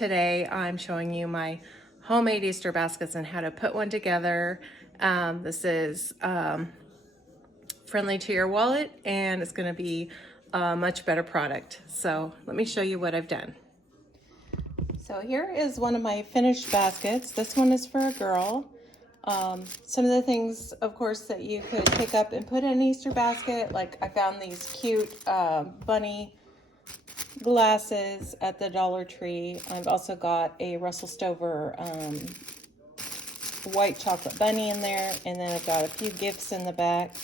Today I'm showing you my homemade Easter baskets and how to put one together. This is friendly to your wallet and it's going to be a much better product. So let me show you what I've done. So here is one of my finished baskets. This one is for a girl. Some of the things, of course, that you could pick up and put in an Easter basket, like I found these cute bunny glasses at the Dollar Tree. I've also got a Russell Stover white chocolate bunny in there, and then I've got a few gifts in the back.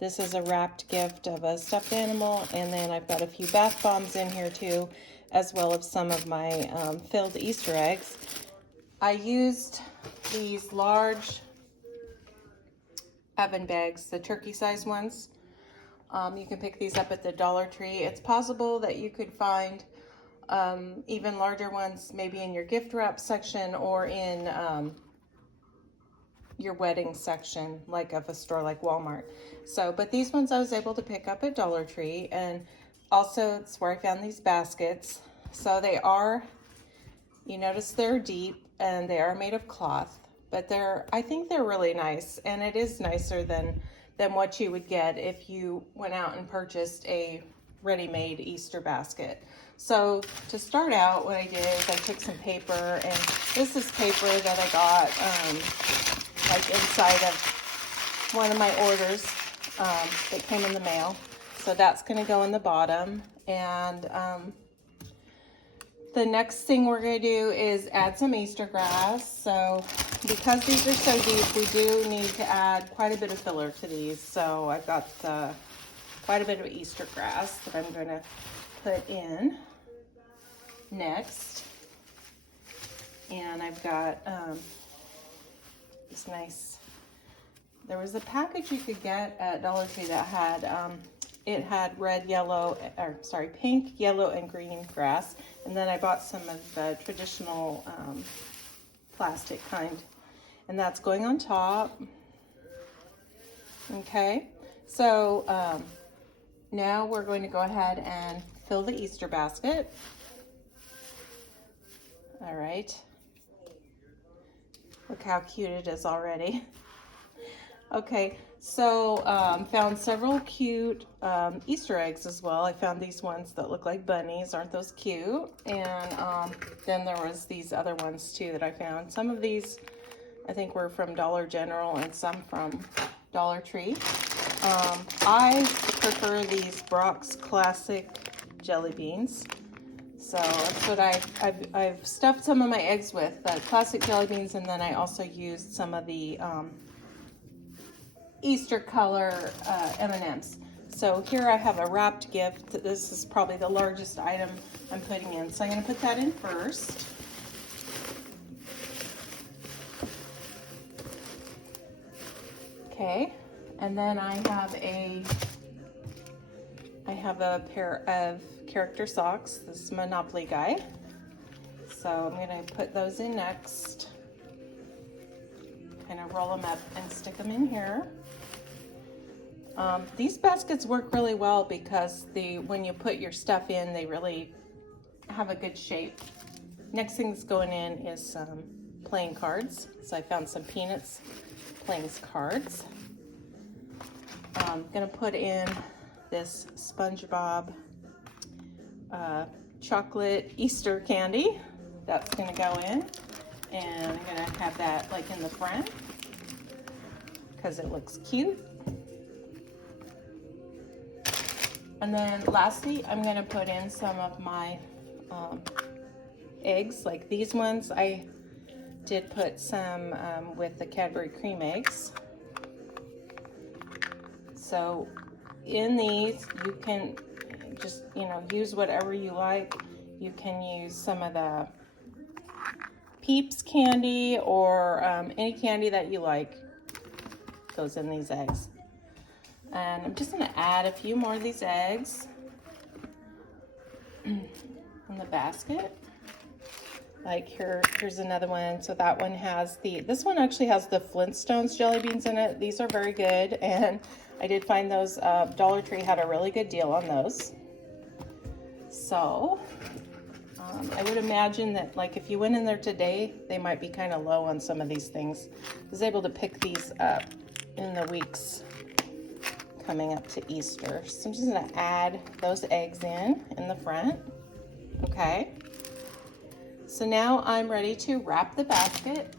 This is a wrapped gift of a stuffed animal, and then I've got a few bath bombs in here too, as well as some of my filled Easter eggs. I used these large oven bags, the turkey size ones. You can pick these up at the Dollar Tree. It's possible that you could find even larger ones maybe in your gift wrap section or in your wedding section, like of a store like Walmart. So, but these ones I was able to pick up at Dollar Tree, and also it's where I found these baskets. So they are, you notice they're deep and they are made of cloth, but I think they're really nice, and it is nicer than what you would get if you went out and purchased a ready-made Easter basket. So to start out, what I did is I took some paper, and this is paper that I got like inside of one of my orders that came in the mail. So that's going to go in the bottom, and the next thing we're going to do is add some Easter grass. So because these are so deep, we do need to add quite a bit of filler to these. So I've got quite a bit of Easter grass that I'm going to put in next. And I've got this nice, there was a package you could get at Dollar Tree that had, it had pink, yellow, and green grass. And then I bought some of the traditional plastic kind, and that's going on top. Okay, so now we're going to go ahead and fill the Easter basket. All right, look how cute it is already. Okay, so found several cute Easter eggs as well. I found these ones that look like bunnies. Aren't those cute? And then there was these other ones too that I found. Some of these I think were from Dollar General and some from Dollar Tree. I prefer these Brock's Classic jelly beans. So that's what I've stuffed some of my eggs with, classic jelly beans, and then I also used some of the Easter color M&Ms. So here I have a wrapped gift. This is probably the largest item I'm putting in. So I'm going to put that in first. Okay, and then I have a pair of character socks, this Monopoly guy. So I'm going to put those in next. Kind of roll them up and stick them in here. These baskets work really well because when you put your stuff in, they really have a good shape. Next thing that's going in is some playing cards. So I found some Peanuts playing cards. I'm gonna put in this SpongeBob chocolate Easter candy. That's gonna go in, and I'm gonna have that like in the front because it looks cute. And then lastly, I'm gonna put in some of my eggs, like these ones. I did put some with the Cadbury cream eggs. So in these, you can just, use whatever you like. You can use some of the Peeps candy or any candy that you like goes in these eggs. And I'm just going to add a few more of these eggs in the basket. Like here's another one. So that one has this one actually has the Flintstones jelly beans in it. These are very good, and I did find those, Dollar Tree had a really good deal on those. So I would imagine that, like, if you went in there today, they might be kind of low on some of these things. I was able to pick these up in the weeks coming up to Easter. So I'm just gonna add those eggs in the front. Okay. So now I'm ready to wrap the basket.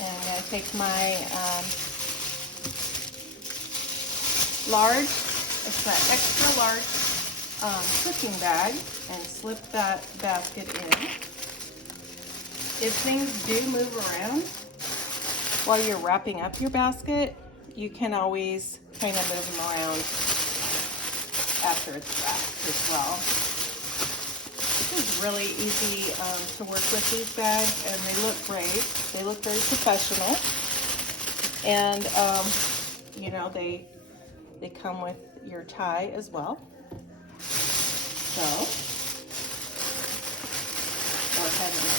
And I'm gonna take my large, it's that extra large cooking bag, and slip that basket in. If things do move around while you're wrapping up your basket, you can always kind of move them around after it's wrapped as well. It's really easy to work with these bags, and they look great. They look very professional, and you know, they come with your tie as well. So go ahead and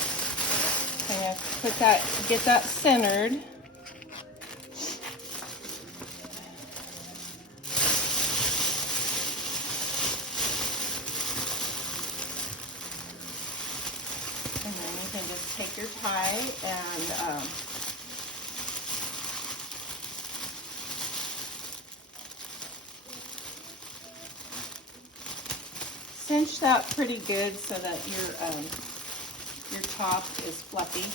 kind of put that, get that centered. And then you can just take your tie and cinch that pretty good so that your top is fluffy.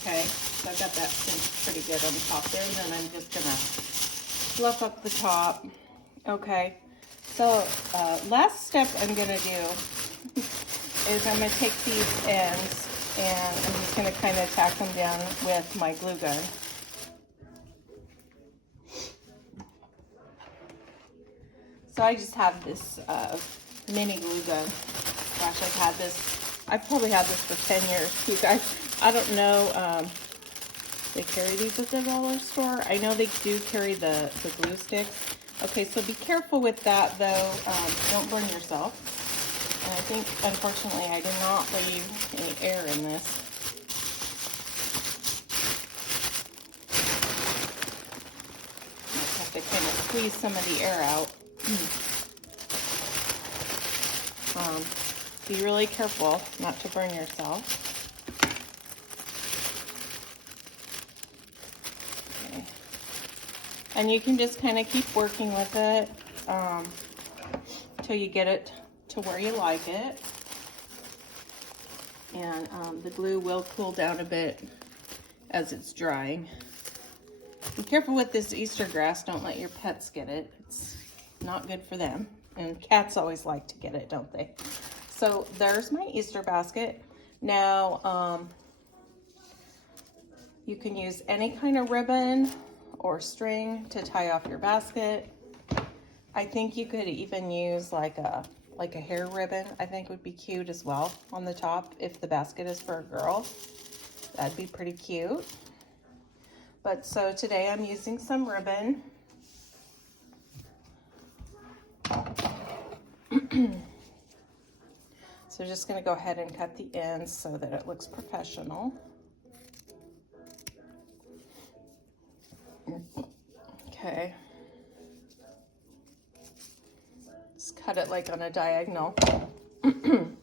Okay, so I've got that cinched pretty good on the top there, and then I'm just gonna fluff up the top. Okay, so last step I'm gonna do is I'm gonna take these ends and I'm just gonna kind of tack them down with my glue gun. So I just have this mini glue gun. Gosh, I've probably had this for 10 years. You guys, I don't know, they carry these at the dollar store. I know they do carry the glue sticks. Okay, so be careful with that though. Don't burn yourself. And I think, unfortunately, I did not leave any air in this. I have to kind of squeeze some of the air out. Be really careful not to burn yourself. Okay. And you can just kind of keep working with it till you get it to where you like it. And the glue will cool down a bit as it's drying. Be careful with this Easter grass. Don't let your pets get it. It's not good for them. And cats always like to get it, don't they? So there's my Easter basket. Now, you can use any kind of ribbon or string to tie off your basket. I think you could even use like a hair ribbon. I think would be cute as well on the top if the basket is for a girl. That'd be pretty cute. But so today I'm using some ribbon. So just going to go ahead and cut the ends so that it looks professional. Okay. Just cut it like on a diagonal. And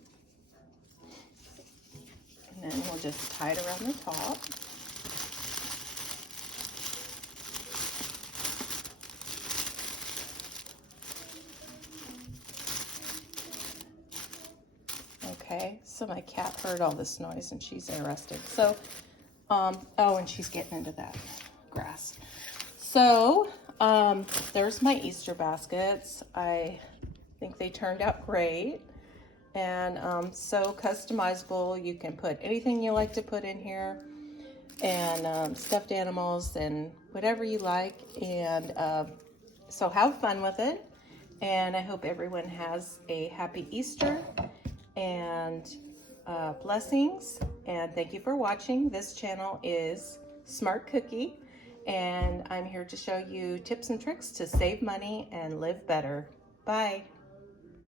then we'll just tie it around the top. Okay, so my cat heard all this noise and she's interested. So, oh, and she's getting into that grass. So, there's my Easter baskets. I think they turned out great. And so customizable. You can put anything you like to put in here. And stuffed animals and whatever you like. And so have fun with it. And I hope everyone has a happy Easter. And blessings, and thank you for watching. This channel is Smart Cookie, and I'm here to show you tips and tricks to save money and live better. Bye.